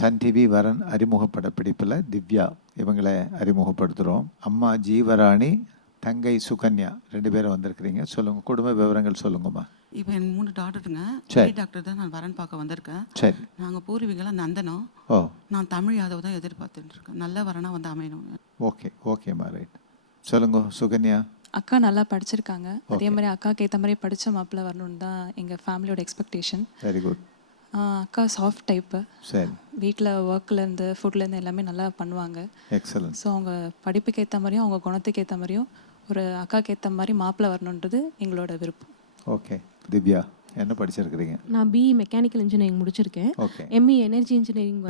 Sun TV வரன் அறிமுக படப்பிடிப்பில் திவ்யா இவங்களை அறிமுகப்படுத்துகிறோம். அம்மா ஜீவராணி தங்கை சுகன்யா ரெண்டு பேரும் வந்திருக்கிறீங்க. சொல்லுங்கள் குடும்ப விவரங்கள் சொல்லுங்கம்மா. இப்போ என் மூணு டாக்டருங்க சரி. டாக்டர் தான் நான் வரன் பார்க்க வந்திருக்கேன். சரி. நாங்கள் பூர்வீகலாம் நந்தனம். ஓ. நான் தமிழ் யாதவ் தான் எதிர்பார்த்துட்டு இருக்கேன். நல்ல வரனா வந்து அமையணும் ஓகே ஓகேம்மா ரைட். சொல்லுங்க சுகன்யா. அக்கா நல்லா படிச்சிருக்காங்க. அதே மாதிரி அக்காவுக்கு ஏற்ற மாதிரி படித்த மாப்பிள்ளை வரணும்னு தான் எங்கள் ஃபேமிலியோட எக்ஸ்பெக்டேஷன் வெரி குட் அக்கா சாஃப்ட் டைப்பு சரி. வீட்டில் ஒர்க்லேருந்து ஃபுட்லேருந்து எல்லாமே நல்லா பண்ணுவாங்க. எக்ஸலன்ட் ஸோ அவங்க படிப்புக்கு ஏற்ற மாதிரியும் அவங்க குணத்துக்கு ஏற்ற மாதிரியும் ஒரு அக்காவுக்கு ஏற்ற மாதிரி மாப்பிள்ளை வரணுன்றது எங்களோட விருப்பம். ஓகே திவ்யா? என்ன படிச்சிருக்கிறீங்க? நான் பிஇ மெக்கானிக்கல் இன்ஜினியரிங் முடிச்சிருக்கேன். ஓகே எம்இ எனர்ஜி இன்ஜினியரிங்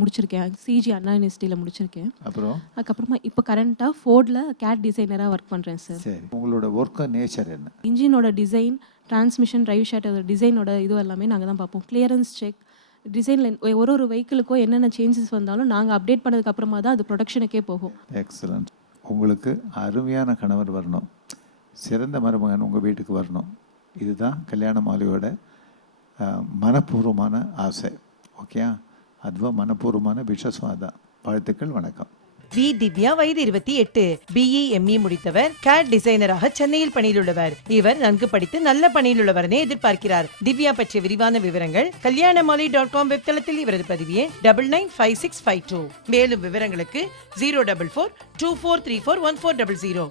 முடிச்சிருக்கேன். சிஜி அண்ணா யூனிவர்சிட்டியில் முடிச்சிருக்கேன். அப்புறம்? அதுக்கப்புறமா இப்போ கரண்ட்டாக ஃபோர்டில் கேட் டிசைனராக ஒர்க் பண்ணுறேன் சார் சரி. உங்களோட ஒர்க்கு நேச்சர் என்ன? இன்ஜினோட டிசைன் டிரான்ஸ்மிஷன் டிரைவ் ஷாட்டோட டிசைனோட இது எல்லாமே நாங்கள் தான் பார்ப்போம். கிளியரன்ஸ் செக் டிசைனில் ஒரு ஒரு வெஹிக்கிளுக்கோ என்னென்ன சேஞ்சஸ் வந்தாலும் நாங்கள் அப்டேட் பண்ணதுக்கு அப்புறமா தான் அது ப்ரொடக்ஷனுக்கே போகும். எக்ஸலண்ட் உங்களுக்கு அருமையான கணவர் வரணும். சிறந்த மருமகன் உங்கள் வீட்டுக்கு வரணும். இதுதான் கல்யாண மாலையோட மனப்பூர்வமான ஆசை. ஓகேயா அதுவா மனப்பூர்வமான அதான் வாழ்த்துக்கள் வணக்கம். வி. திவ்யா வயது இருபத்தி எட்டு. பிஇ எம்இ முடித்தவர். கேட் டிசைனராக சென்னையில் பணியிலுள்ளவர். இவர் நன்கு படித்து நல்ல பணியிலுள்ளவரனே எதிர்பார்க்கிறார். திவ்யா பற்றிய விரிவான விவரங்கள் கல்யாணமாலை டாட் காம் வெப்தளத்தில் இவரது பதிவியே double nine five six five two மேலும் விவரங்களுக்கு zero double four two four three four one four double zero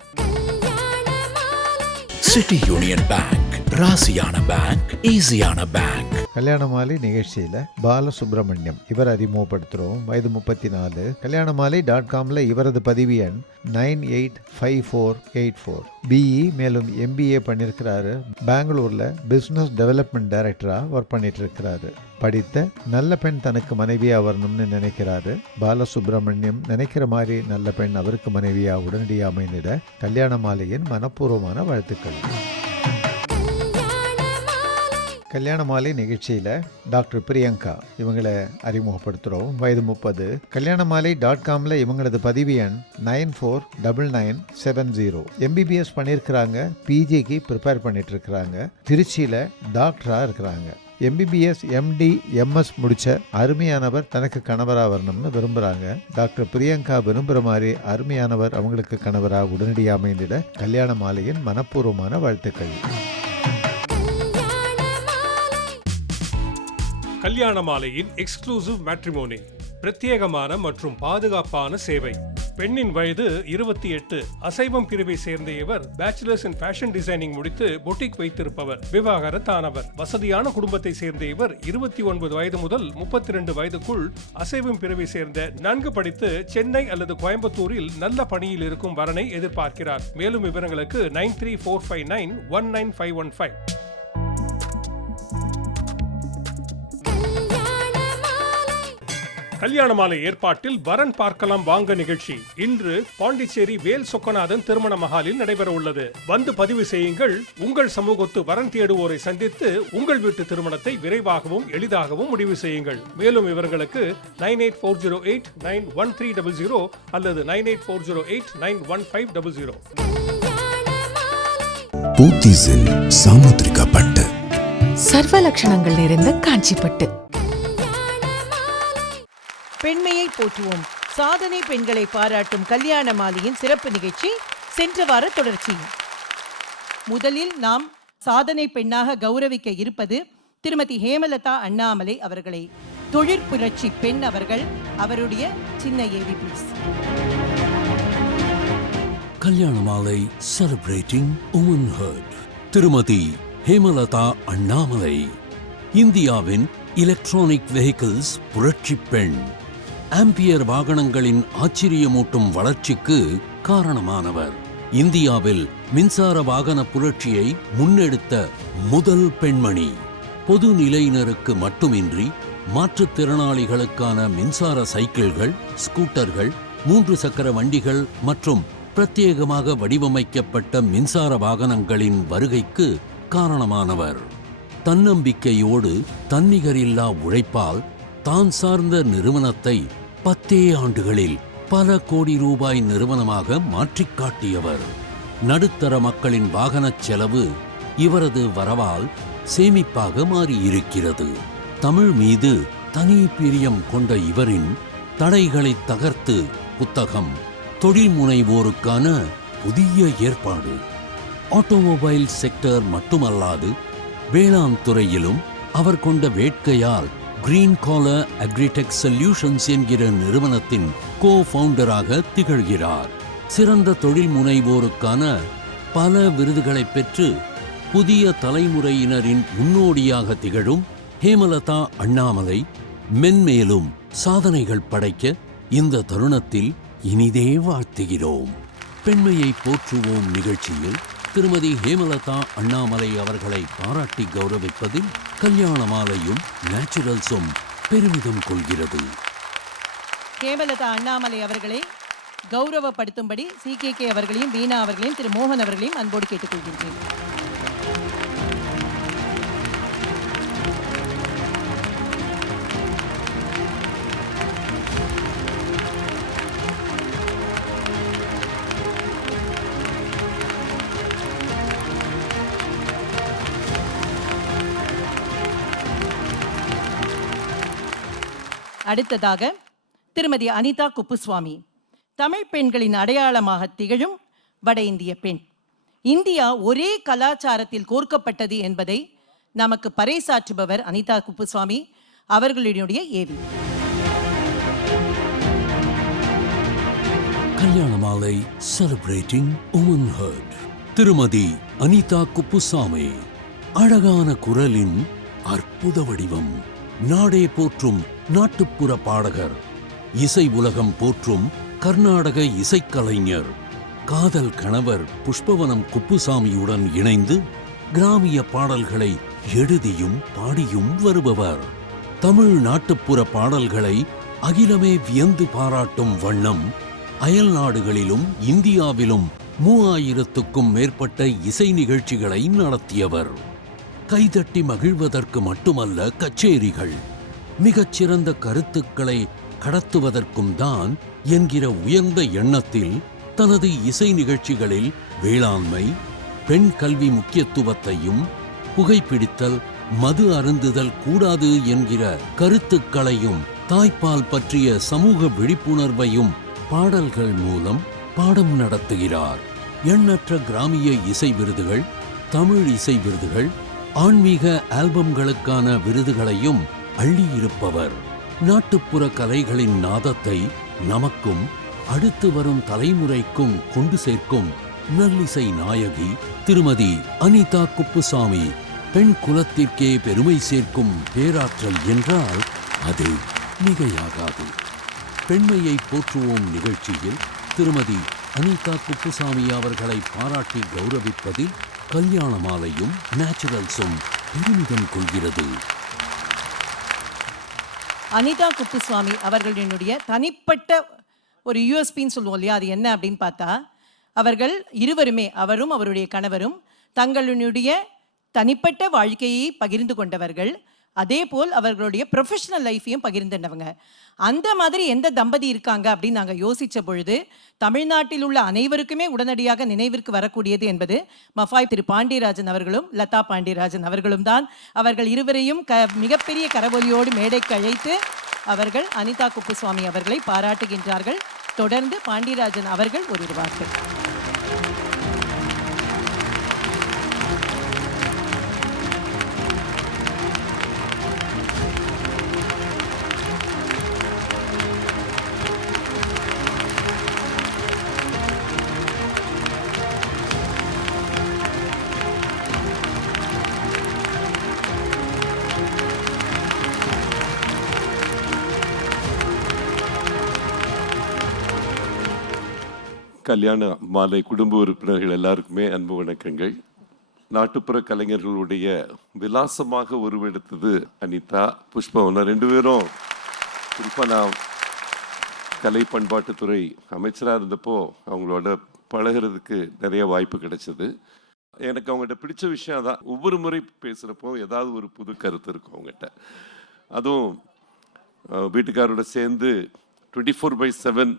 city union bank ராசியான பேங்க் ஈஸியான பேங்க் கல்யாண மாலை நிகழ்ச்சியில் பாலசுப்ரமணியம் இவர் அறிமுகப்படுத்துகிறோம் வயது முப்பத்தி நாலு கல்யாண மாலை டாட் காமில் இவரது பதிவு எண் nine eight five four eight four. BE மேலும் எம்பிஏ பண்ணியிருக்கிறாரு பெங்களூரில் பிஸ்னஸ் டெவலப்மெண்ட் டைரக்டராக ஒர்க் பண்ணிட்டு இருக்கிறாரு படித்த நல்ல பெண் தனக்கு மனைவியாக வரணும்னு நினைக்கிறாரு. பாலசுப்ரமணியம் நினைக்கிற மாதிரி நல்ல பெண் அவருக்கு மனைவியாக உடனடியாக அமைந்திட கல்யாண மாலையின் மனப்பூர்வமான வாழ்த்துக்கள். கல்யாண மாலை நிகழ்ச்சியில் டாக்டர் பிரியங்கா இவங்களை அறிமுகப்படுத்துகிறோம் வயது முப்பது. கல்யாண மாலை டாட் காமில் இவங்களது பதிவு எண் nine four double nine seven zero. MBBS பண்ணியிருக்கிறாங்க பிஜிக்கு ப்ரிப்பேர் பண்ணிட்டுருக்கிறாங்க. திருச்சியில் டாக்டராக இருக்கிறாங்க. எம்பிபிஎஸ் எம்டி எம்எஸ் முடித்த அருமையானவர் தனக்கு கணவராக வரணும்னு விரும்புகிறாங்க டாக்டர் பிரியங்கா விரும்புகிற மாதிரி அருமையானவர் அவங்களுக்கு கணவராக உடனடியாக அமைந்திட கல்யாண மாலையின் மனப்பூர்வமான வாழ்த்துக்கள். கல்யாண மாலையின் எக்ஸ்க்ளூசிவ் மேட்ரிமோனி பிரத்யேகமான மற்றும் பாதுகாப்பான சேவை. பெண்ணின் வயது இருபத்தி எட்டு. அசைவம் பிரிவை சேர்ந்த இவர் பேச்சுலர்ஸ் இன் ஃபேஷன் டிசைனிங் முடித்து பொட்டிக் வைத்திருப்பவர் விவாகரத்தானவர். வசதியான குடும்பத்தை சேர்ந்த இவர் இருபத்தி ஒன்பது வயது முதல் முப்பத்தி ரெண்டு வயதுக்குள் அசைவம் பிரிவை சேர்ந்த நன்கு படித்து சென்னை அல்லது கோயம்புத்தூரில் நல்ல பணியில் இருக்கும் வரனை எதிர்பார்க்கிறார். மேலும் விவரங்களுக்கு nine three four five nine one nine five one five. Kalyana Malai ஏற்பாட்டில் வரன் பார்க்கலாம் வாங்க நிகழ்ச்சி. இன்று பாண்டிச்சேரி வேல் சொக்கநாதன் திருமண மகாலில் நடைபெற உள்ளது. வந்து பதிவு செய்யுங்கள். உங்கள் சமூகத்து வரன் தேடுவோரை சந்தித்து உங்கள் வீட்டு திருமணத்தை விரைவாகவும் எளிதாகவும் முடிவு செய்யுங்கள். மேலும் விவரங்களுக்கு nine eight four zero eight nine one three double zero அல்லது nine eight four zero eight nine one five double zero. பூத்திஸில் Samudrika பட்டு. சர்வ லட்சணங்கள் நிறைந்த காஞ்சிப்பட்டு. பெண்மையை போற்றுவோம். சாதனை பெண்களை பாராட்டும் கல்யாண மாலையின் சிறப்பு நிகழ்ச்சி சென்ற வார தொடர்ச்சி. முதலில் நாம் சாதனை பெண்ணாக கௌரவிக்க இருப்பது திருமதி ஹேமலதா அண்ணாமலை அவர்களை. தொழிற்புரட்சி பெண் அவர்கள் அவருடைய சின்ன ஏவி ப்ளீஸ் கல்யாண மாலை செலிப்ரேட்டிங் உமன்ஹுட் திருமதி ஹேமலதா அண்ணாமலை இந்தியாவின் எலக்ட்ரானிக் வெஹிக்கிள்ஸ் புரட்சி பெண். ஆம்பியர் வாகனங்களின் ஆச்சரியமூட்டும் வளர்ச்சிக்கு காரணமானவர். இந்தியாவில் மின்சார வாகன புரட்சியை முன்னெடுத்த முதல் பெண்மணி. பொது நிலையினருக்கு மட்டுமின்றி மாற்றுத்திறனாளிகளுக்கான மின்சார சைக்கிள்கள் ஸ்கூட்டர்கள் மூன்று சக்கர வண்டிகள் மற்றும் பிரத்யேகமாக வடிவமைக்கப்பட்ட மின்சார வாகனங்களின் வருகைக்கு காரணமானவர். தன்னம்பிக்கையோடு தன்னிகரில்லா உழைப்பால் தான் சார்ந்த நிறுவனத்தை பத்தே ஆண்டுகளில் பல கோடி ரூபாய் நிறுவனமாக மாற்றிக் காட்டியவர். நடுத்தர மக்களின் வாகனச் செலவு இவரது வரவால் சேமிப்பாக மாறியிருக்கிறது. தமிழ் மீது தனி பிரியம் கொண்ட இவரின் தடைகளை தகர்த்து புத்தகம் தொழில் முனைவோருக்கான புதிய ஏற்பாடு. ஆட்டோமொபைல் செக்டர் மட்டுமல்லாது வேளாண் துறையிலும் அவர் கொண்ட வேட்கையால் கிரீன் காலர் அக்ரிடெக் சொல்யூஷன்ஸ் என்கிற நிறுவனத்தின் கோ ஃபவுண்டராக திகழ்கிறார். சிறந்த தொழில் முனைவோருக்கான பல விருதுகளை பெற்று புதிய தலைமுறையினரின் முன்னோடியாக திகழும் ஹேமலதா அண்ணாமலை மென்மேலும் சாதனைகள் படைக்க இந்த தருணத்தில் இனிதே வாழ்த்துகிறோம். பெண்மையை போற்றுவோம் நிகழ்ச்சியில் திருமதி ஹேமலதா அண்ணாமலை அவர்களை பாராட்டி கௌரவிப்பதில் கல்யாண மாலையும் நேச்சுரல்ஸும் பெருமிதம் கொள்கிறது. கேவலதா அண்ணாமலை அவர்களை கௌரவப்படுத்தும்படி சிகேகே அவர்களையும் வீணா அவர்களையும் திரு மோகன் அவர்களையும் அன்போடு கேட்டுக்கொள்கின்றேன். அடுத்ததாக திருமதி அனிதா குப்புசுவாமி தமிழ் பெண்களின் அடையாளமாக திகழும் வட இந்திய பெண். இந்தியா ஒரே கலாச்சாரத்தில் கோர்க்கப்பட்டது என்பதை நமக்கு பறைசாற்றுபவர் அனிதா குப்புசுவாமி அவர்களுடைய AV. Kalyana Malai celebrating womanhood திருமதி அனிதா குப்புசாமி அழகான குரலின் அற்புத வடிவம். நாடே போற்றும் நாட்டுப்புற பாடகர். இசை உலகம் போற்றும் கர்நாடக இசைக்கலைஞர். காதல் கணவர் புஷ்பவனம் குப்புசாமியுடன் இணைந்து கிராமிய பாடல்களை எழுதியும் பாடியும் வருபவர். தமிழ் நாட்டுப்புற பாடல்களை அகிலமே வியந்து பாராட்டும் வண்ணம் அயல் நாடுகளிலும் இந்தியாவிலும் மூவாயிரத்துக்கும் மேற்பட்ட இசை நிகழ்ச்சிகளை நடத்தியவர். கைதட்டி மகிழ்வதற்கு மட்டுமல்ல கச்சேரிகள். மிகச்சிறந்த கருத்துக்களை கடத்துவதற்கும் தான் என்கிற உயர்ந்த எண்ணத்தில் தனது இசை நிகழ்ச்சிகளில் வேளாண்மை பெண் கல்வி முக்கியத்துவத்தையும் புகைப்பிடித்தல் மது அருந்துதல் கூடாது என்கிற கருத்துக்களையும் தாய்ப்பால் பற்றிய சமூக விழிப்புணர்வையும் பாடல்கள் மூலம் பாடம் நடத்துகிறார். எண்ணற்ற கிராமிய இசை விருதுகள் தமிழ் இசை விருதுகள் ஆன்மீக ஆல்பம்களுக்கான விருதுகளையும் அள்ளியிருப்பவர் நாட்டுப்புற கலைகளின் நாதத்தை நமக்கும் அடுத்து வரும் தலைமுறைக்கும் கொண்டு சேர்க்கும் நல்லிசை நாயகி திருமதி அனிதா குப்புசாமி. பெண் குலத்திற்கே பெருமை சேர்க்கும் பேராற்றல் என்றால் அது மிகையாகாது. பெண்மையை போற்றுவோம் நிகழ்ச்சியில் திருமதி அனிதா குப்புசாமி அவர்களை பாராட்டி கௌரவிப்பதில் கல்யாண மாலையும் நேச்சுரல்ஸும் பெருமிதம் கொள்கிறது. அனிதா குப்புசுவாமி அவர்களினுடைய தனிப்பட்ட ஒரு யூஎஸ்பின்னு சொல்லுவோம் இல்லையா? அது என்ன அப்படின்னு பார்த்தா அவர்கள் இருவருமே அவரும் அவருடைய கணவரும் தங்களுடைய தனிப்பட்ட வாழ்க்கையை பகிர்ந்து கொண்டவர்கள். அதேபோல் அவர்களுடைய ப்ரொஃபஷனல் லைஃப்பையும் பகிர்ந்துனவங்க. அந்த மாதிரி எந்த தம்பதி இருக்காங்க அப்படின்னு நாங்கள் யோசித்த பொழுது தமிழ்நாட்டில் உள்ள அனைவருக்குமே உடனடியாக நினைவிற்கு வரக்கூடியது என்பது மஃபாய் திரு பாண்டியராஜன் அவர்களும் லதா பாண்டியராஜன் அவர்களும் தான். அவர்கள் இருவரையும் க மிகப்பெரிய கரவொலியோடு மேடைக்கு அழைத்து அவர்கள் அனிதா குப்புசுவாமி அவர்களை பாராட்டுகின்றார்கள். தொடர்ந்து பாண்டியராஜன் அவர்கள் ஒரு வார்த்தை. கல்யாண மாலை குடும்ப உறுப்பினர்கள் எல்லாருக்குமே அன்பு வணக்கங்கள். நாட்டுப்புற கலைஞர்களுடைய விலாசமாக உருவெடுத்தது அனிதா புஷ்பவனா ரெண்டு பேரும். குறிப்பாக நான் கலை பண்பாட்டுத்துறை அமைச்சராக இருந்தப்போ அவங்களோட பழகுறதுக்கு நிறைய வாய்ப்பு கிடைச்சது. எனக்கு அவங்ககிட்ட பிடிச்ச விஷயம் தான் ஒவ்வொரு முறை பேசுகிறப்போ ஏதாவது ஒரு புது கருத்து இருக்கும் அவங்ககிட்ட. அதுவும் வீட்டுக்காரோட சேர்ந்து டுவெண்ட்டி ஃபோர் பை செவன்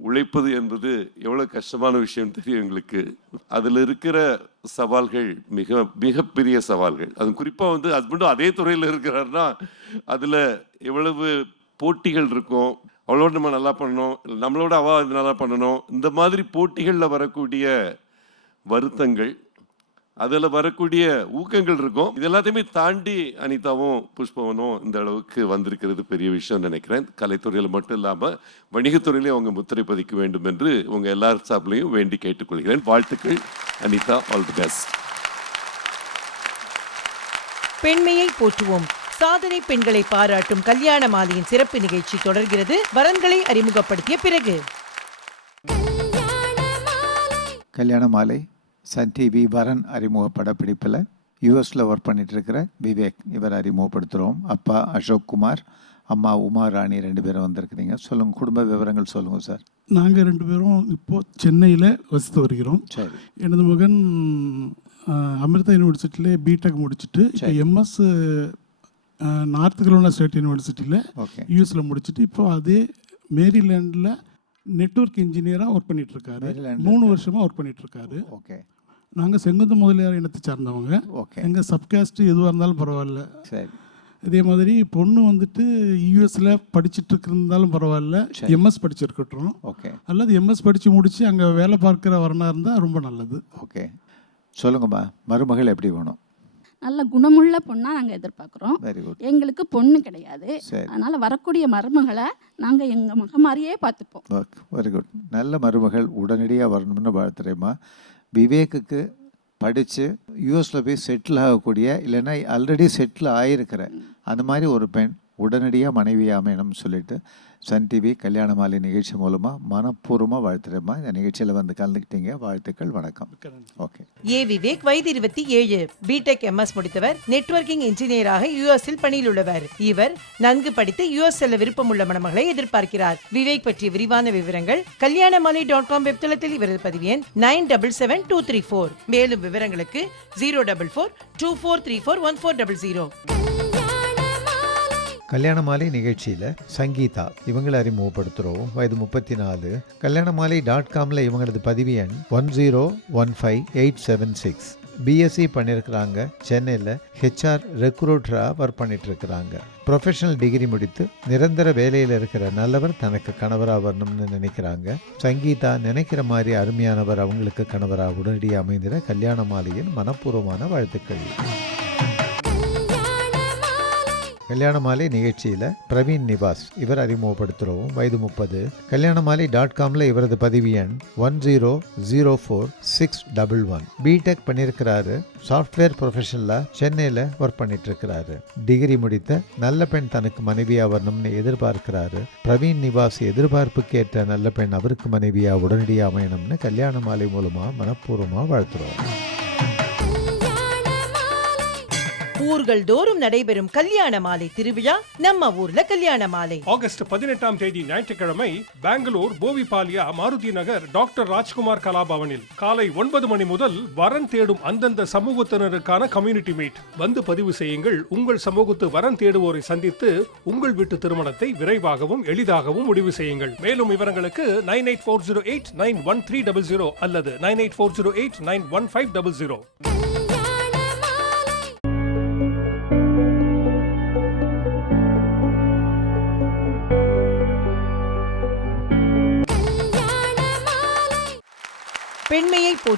உழைப்பது என்பது எவ்வளோ கஷ்டமான விஷயம் தெரியும் எங்களுக்கு. அதில் இருக்கிற சவால்கள் மிக மிகப்பெரிய சவால்கள். அது குறிப்பாக வந்து ஹஸ்பண்டும் அதே துறையில் இருக்கிறாருன்னா அதில் எவ்வளவு போட்டிகள் இருக்கும் அவளோட நம்ம நல்லா பண்ணணும் நம்மளோட அவ இது நல்லா பண்ணணும் இந்த மாதிரி போட்டிகளில் வரக்கூடிய வருத்தங்கள் அதில் வரக்கூடிய ஊக்கங்கள் இருக்கும். இது எல்லாத்தையுமே தாண்டி அனிதாவும் புஷ்பவனும் இந்த அளவுக்கு வந்திருக்கிறது பெரிய விஷயம் நினைக்கிறேன். கலைத்துறையில் மட்டும் இல்லாமல் வணிகத்துறையிலையும் அவங்க முத்திரை பதிக்க வேண்டும் என்று உங்கள் எல்லார் சார்பிலையும் வேண்டி கேட்டுக்கொள்கிறேன். வாழ்த்துக்கள் அனிதா ஆல் தி பெஸ்ட் பெண்மையை போற்றுவோம். சாதனை பெண்களை பாராட்டும் கல்யாண மாலையின் சிறப்பு நிகழ்ச்சி தொடர்கிறது. வரன்களை அறிமுகப்படுத்திய பிறகு. கல்யாண மாலை. சன் டிவி வரன் அறிமுக படப்பிடிப்பில் யூஎஸில் ஒர்க் பண்ணிட்டு இருக்கிற விவேக். இவர் அறிமுகப்படுத்துகிறோம். அப்பா அசோக் குமார் அம்மா உமா ராணி ரெண்டு பேரும் வந்திருக்கிறீங்க. சொல்லுங்கள் குடும்ப விவரங்கள் சொல்லுங்கள் சார். நாங்கள் ரெண்டு பேரும் இப்போது சென்னையில் வசித்து வருகிறோம். சரி. எனது மகன் அமிர்தா யூனிவர்சிட்டியில் பிடெக் முடிச்சுட்டு. எம்எஸ் நார்த் கரோனா ஸ்டேட் யூனிவர்சிட்டியில் ஓகே. யூஎஸில் முடிச்சுட்டு இப்போ அதே மேரிலேண்டில் நெட்வொர்க் இன்ஜினியராக ஒர்க் மேரிலாண்ட்ல மூணு. வருஷமாக ஒர்க் பண்ணிட்டு இருக்காரு ஓகே. நாங்கள் செங்குந்த முதலியார் இனத்தை சார்ந்தவங்க. ஓகே எங்கள் சப்காஸ்ட் எதுவாக இருந்தாலும் பரவாயில்ல. சரி. இதே மாதிரி பொண்ணு வந்துட்டு யூஎஸில் படிச்சுட்டு இருந்தாலும் பரவாயில்ல. எம்எஸ் படிச்சிருக்கட்டும். ஓகே அல்லது எம்எஸ் படித்து முடித்து அங்கே வேலை பார்க்குற வரனா இருந்தால் ரொம்ப நல்லது. ஓகே சொல்லுங்கம்மா. மருமகள் எப்படி வேணும்? நல்ல குணமுள்ள பொண்ணாக நாங்கள் எதிர்பார்க்குறோம். வெரி குட் எங்களுக்கு பொண்ணு கிடையாது. சரி. அதனால் வரக்கூடிய மருமகளை நாங்கள் எங்கள் மக மாதிரியே பார்த்துப்போம். ஓகே வெரி குட் நல்ல மருமகள் உடனடியாக வரணும்னு வாழ்த்துறேம்மா. விவேக்குக்கு படித்து யூஎஸில் போய் செட்டில் ஆகக்கூடிய இல்லைன்னா ஆல்ரெடி செட்டில் ஆகிருக்கிற அந்த மாதிரி ஒரு பெண் உடனடியாக மனைவி அமையணும்னு சொல்லிட்டு சன் டிவி கல்யாண மாலை நிகழ்ச்சி மூலமாக மனப்பூர்வமாக வாழ்த்துறேம்மா. இந்த நிகழ்ச்சியில் வந்து கலந்துக்கிட்டீங்க வாழ்த்துக்கள் வணக்கம். ஓகே. ஏ விவேக் வயது இருபத்தி ஏழு. BTech MS முடித்தவர். நெட்வொர்க்கிங் இன்ஜினியராக யூஎஸ்இல் பணியில் உள்ளவர். இவர் நன்கு படித்து யூஎஸ் செல்ல விருப்பமுள்ள மணமகளை எதிர்பார்க்கிறார். விவேக் பற்றிய விரிவான விவரங்கள் கல்யாணமாலை டாட் காம் வெப்தளத்தில் இவரது பதிவு எண் nine double seven two three four. மேலும் விவரங்களுக்கு zero double four two four three four one four double zero. Kalyana Malai நிகழ்ச்சியில் சங்கீதா இவங்களை அறிமுகப்படுத்துகிறோம் வயது முப்பத்தி நாலு கல்யாண மாலை டாட் காமில் இவங்களது பதிவு எண் one zero one five eight seven six BSc பண்ணியிருக்கிறாங்க சென்னையில் ஹெச்ஆர் ரெக்ரூட்டராக ஒர்க் பண்ணிட்டுருக்கிறாங்க. ப்ரொஃபஷனல் டிகிரி முடித்து நிரந்தர வேலையில் இருக்கிற நல்லவர் தனக்கு கணவராக வரணும்னு நினைக்கிறாங்க. சங்கீதா நினைக்கிற மாதிரி அருமையானவர் அவங்களுக்கு கணவராக உடனடியாக அமைந்திட கல்யாண மாலையின் மனப்பூர்வமான வாழ்த்துக்கள். கல்யாண மாலை நிகழ்ச்சியில் பிரவீன் நிவாஸ் இவர் அறிமுகப்படுத்துகிறோம் வயது முப்பது. கல்யாணமாலை டாட் காமில் இவரது பதிவு எண் one zero zero four six double one BTech பண்ணியிருக்கிறாரு சாஃப்ட்வேர் ப்ரொஃபஷனில் சென்னையில் ஒர்க் பண்ணிட்டு இருக்கிறாரு டிகிரி முடித்த நல்ல பெண் தனக்கு மனைவியாக வரணும்னு எதிர்பார்க்கிறாரு. பிரவீன் நிவாஸ் எதிர்பார்ப்புக்கு ஏற்ற நல்ல பெண் அவருக்கு மனைவியாக உடனடியாக அமையணும்னு கல்யாண மாலை மூலமாக மனப்பூர்வமாக வாழ்த்துறோம். ஊர்கள் தோறும் நடைபெறும் கல்யாண மாலை திருவிழா நம்ம ஊர்ல கல்யாண மாலை. ஆகஸ்ட் பதினெட்டாம் தேதி ஞாயிற்றுக்கிழமை பெங்களூர் போவிபாலியா மாருதி நகர் டாக்டர் ராஜ்குமார் கலாபவனில் காலை ஒன்பது மணி முதல் வரன் தேடும் அந்தந்த சமூகத்தினருக்கான கம்யூனிட்டி மீட் வந்து பதிவு செய்யுங்கள். உங்கள் சமூகத்து வரன் தேடுவோரை சந்தித்து உங்கள் வீட்டு திருமணத்தை விரைவாகவும் எளிதாகவும் முடிவு செய்யுங்கள். மேலும் விவரங்களுக்கு nine eight four zero eight nine one three double zero அல்லது nine eight four zero eight nine one five double zero.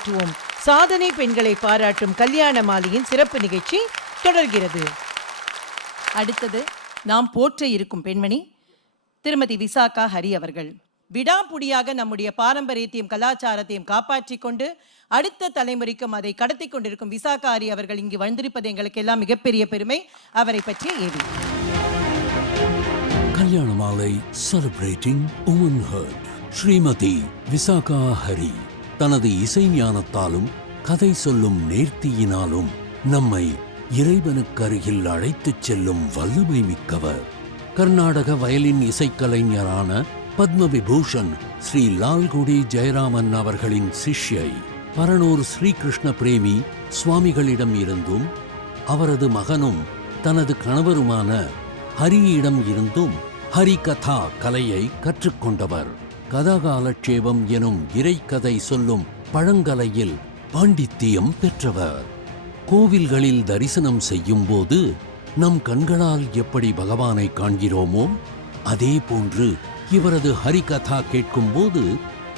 போற்றுவோம் சாதனை பெண்களை பாராட்டும் கல்யாண மாலையின் சிறப்பு நிகழ்ச்சி தொடர்கிறது. அடுத்தது நாம் போற்ற இருக்கும் பெண்மணி திருமதி விசாகா ஹரி அவர்கள். விடாப்புடியாக நம்முடைய பாரம்பரியத்தையும் கலாச்சாரத்தையும் காப்பாற்றிக் கொண்டு அடுத்த தலைமுறைக்கும் அதை கடத்தி கொண்டிருக்கும் விசாகா ஹரி அவர்கள் இங்கு வந்திருப்பது எங்களுக்கு எல்லாம் மிகப்பெரிய பெருமை. அவரை பற்றிய AV. Kalyana Malai celebrating womanhood Shrimati Visakha Hari. தனது இசை ஞானத்தாலும் கதை சொல்லும் நேர்த்தியினாலும் நம்மை இறைவனுக்கு அருகில் அழைத்துச் செல்லும் வல்லமை மிக்கவர். கர்நாடக வயலின் இசைக்கலைஞரான பத்ம விபூஷன் ஸ்ரீ லால்குடி ஜெயராமன் அவர்களின் சிஷ்யை பரனூர் ஸ்ரீகிருஷ்ண பிரேமி சுவாமிகளிடம் இருந்தும் அவரது மகனும் தனது கணவருமான ஹரியிடம் இருந்தும் ஹரிகதா கலையை கற்றுக்கொண்டவர். கதாகாலட்சேபம் எனும் இறைக்கதை சொல்லும் பழங்கலையில் பாண்டித்தியம் பெற்றவர். கோவில்களில் தரிசனம் செய்யும் போது நம் கண்களால் எப்படி பகவானை காண்கிறோமோ அதே போன்று இவரது ஹரிகதா கேட்கும்போது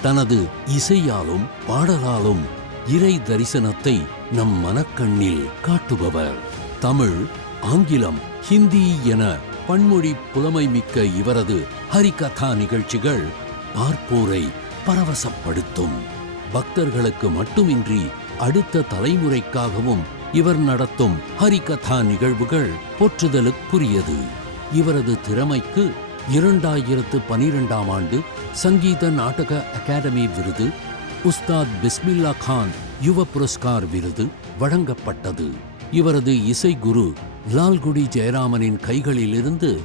தனது இசையாலும் பாடலாலும் இறை தரிசனத்தை நம் மனக்கண்ணில் காட்டுபவர். தமிழ் ஆங்கிலம் ஹிந்தி என பன்மொழி புலமை மிக்க இவரது ஹரிகதா நிகழ்ச்சிகள் பார்ப்போரை பரவசப்படுத்தும். பக்தர்களுக்கு மட்டுமின்றி அடுத்த தலைமுறைக்காகவும் இவர் நடத்தும் ஹரிகதா நிகழ்வுகள் போற்றுதலுக்குரியது. இவரது திறமைக்கு இரண்டாயிரத்து பனிரெண்டாம் ஆண்டு சங்கீத நாடக அகாடமி விருது உஸ்தாத் பிஸ்மில்லா கான் யுவ புரஸ்கார் விருது வழங்கப்பட்டது. இவரது இசை குரு லால்குடி ஜெயராமனின் கைகளிலிருந்து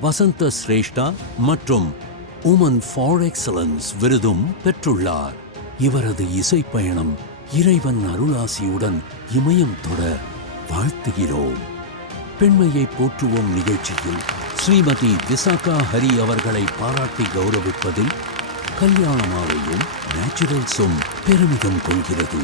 வசந்த சிரேஷ்டா மற்றும் உமன் ஃபார் எக்ஸலன்ஸ் விருதும் பெற்றுள்ளார். இவரது இசை பயணம் இறைவன் அருளாசியுடன் இமயம் தொட வாழ்த்துகிறோம். பெண்மையை போற்றுவோம் நிகழ்ச்சியில் ஸ்ரீமதி விசாகா ஹரி அவர்களை பாராட்டி கௌரவிப்பதில் கல்யாணமாவையும் நேச்சுரல்ஸும் பெருமிதம் கொள்கிறது.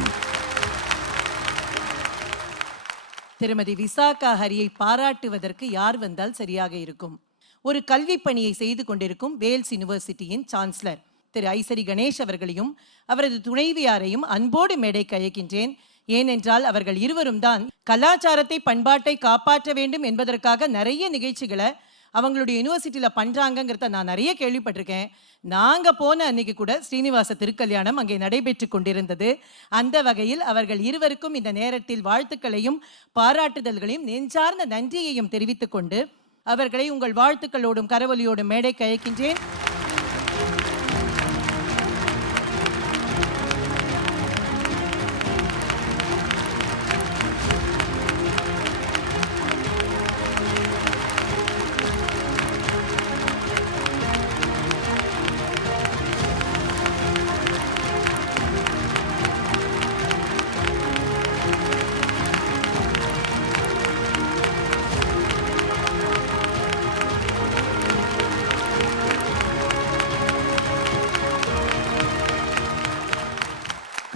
திருமதி விசாகா ஹரியை பாராட்டுவதற்கு யார் வந்தால் சரியாக இருக்கும். ஒரு கல்வி பணியை செய்து கொண்டிருக்கும் வேல்ஸ் யுனிவர்சிட்டியின் சான்சலர் திரு ஐசரி கணேஷ் அவர்களையும் அவரது துணைவியாரையும் அன்போடு மேடைக்கு அழைக்கின்றேன். ஏனென்றால் அவர்கள் இருவரும் தான் கலாச்சாரத்தை பண்பாட்டை காப்பாற்ற வேண்டும் என்பதற்காக நிறைய நிகழ்ச்சிகளை அவங்களுடைய யூனிவர்சிட்டியில் பண்ணுறாங்கங்கிறத நான் நிறைய கேள்விப்பட்டிருக்கேன். நாங்கள் போன அன்னைக்கு கூட ஸ்ரீனிவாச திருக்கல்யாணம் அங்கே நடைபெற்று கொண்டிருந்தது. அந்த வகையில் அவர்கள் இருவருக்கும் இந்த நேரத்தில் வாழ்த்துக்களையும் பாராட்டுதல்களையும் நெஞ்சார்ந்த நன்றியையும் தெரிவித்துக்கொண்டு அவர்களை உங்கள் வாழ்த்துக்களோடும் கரவொலியோடும் மேடைக்கு அழைக்கின்றேன்.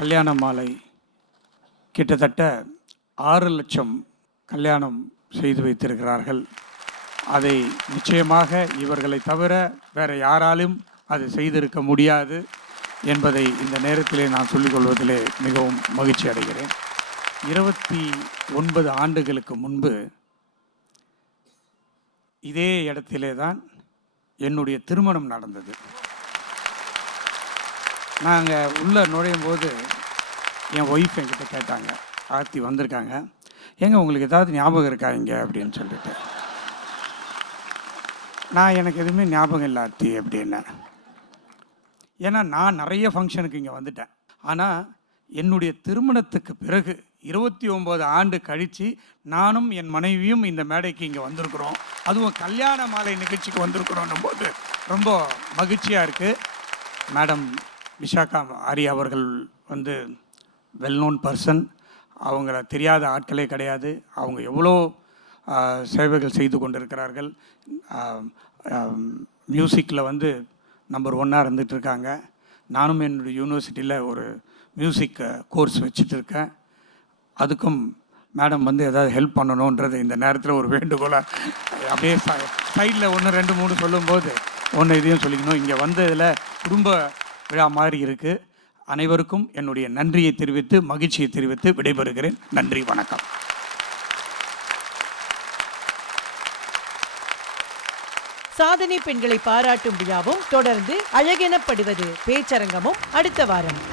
கல்யாண மாலை கிட்டத்தட்ட ஆறு லட்சம் கல்யாணம் செய்து வைத்திருக்கிறார்கள். அதை நிச்சயமாக இவர்களை தவிர வேறு யாராலும் அது செய்திருக்க முடியாது என்பதை இந்த நேரத்திலே நான் சொல்லிக்கொள்வதிலே மிகவும் மகிழ்ச்சி அடைகிறேன். இருபத்தி ஒன்பது ஆண்டுகளுக்கு முன்பு இதே இடத்திலே தான் என்னுடைய திருமணம் நடந்தது. நாங்கள் உள்ளே நுழையும் போது என் ஒய்ஃப் என்கிட்ட கேட்டாங்க. ஆர்த்தி வந்திருக்காங்க. ஏங்க உங்களுக்கு ஏதாவது ஞாபகம் இருக்கா இங்கே? அப்படின்னு சொல்லிட்டு. நான் எனக்கு எதுவுமே ஞாபகம் இல்லை ஆர்த்தி அப்படின்னேன் ஏன்னா நான் நிறைய ஃபங்க்ஷனுக்கு இங்கே வந்துட்டேன். ஆனால் என்னுடைய திருமணத்துக்கு பிறகு இருபத்தி ஒம்பது ஆண்டு கழித்து நானும் என் மனைவியும் இந்த மேடைக்கு இங்கே வந்திருக்கிறோம். அதுவும் கல்யாண மாலை நிகழ்ச்சிக்கு வந்திருக்கிறோன்னும் போது ரொம்ப மகிழ்ச்சியாக இருக்குது மேடம் விஷாகா ஆரி அவர்கள் வந்து வெல் நோன் பர்சன் அவங்கள தெரியாத ஆட்களே கிடையாது. அவங்க எவ்வளோ சேவைகள் செய்து கொண்டிருக்கிறார்கள். மியூசிக்கில் வந்து நம்பர் ஒன்னாக இருந்துட்டு இருக்காங்க நானும் என்னுடைய யூனிவர்சிட்டியில் ஒரு மியூசிக் கோர்ஸ் வச்சுட்டு இருக்கேன் அதுக்கும் மேடம் வந்து ஏதாவது ஹெல்ப் பண்ணணுன்றது இந்த நேரத்தில் ஒரு வேண்டுகோளாக அப்படியே சைடில் ஒன்று ரெண்டு மூணு சொல்லும்போது ஒன்று இதையும் சொல்லிக்கணும். இங்கே வந்ததில் குடும்ப விழா மாதிரி இருக்குது அனைவருக்கும் என்னுடைய நன்றியை தெரிவித்து மகிழ்ச்சியை தெரிவித்து விடைபெறுகிறேன். நன்றி வணக்கம். சாதனை பெண்களை பாராட்டும் விழாவும் தொடர்ந்து அழகெனப்படுவது பேச்சரங்கமும் அடுத்த வாரம்.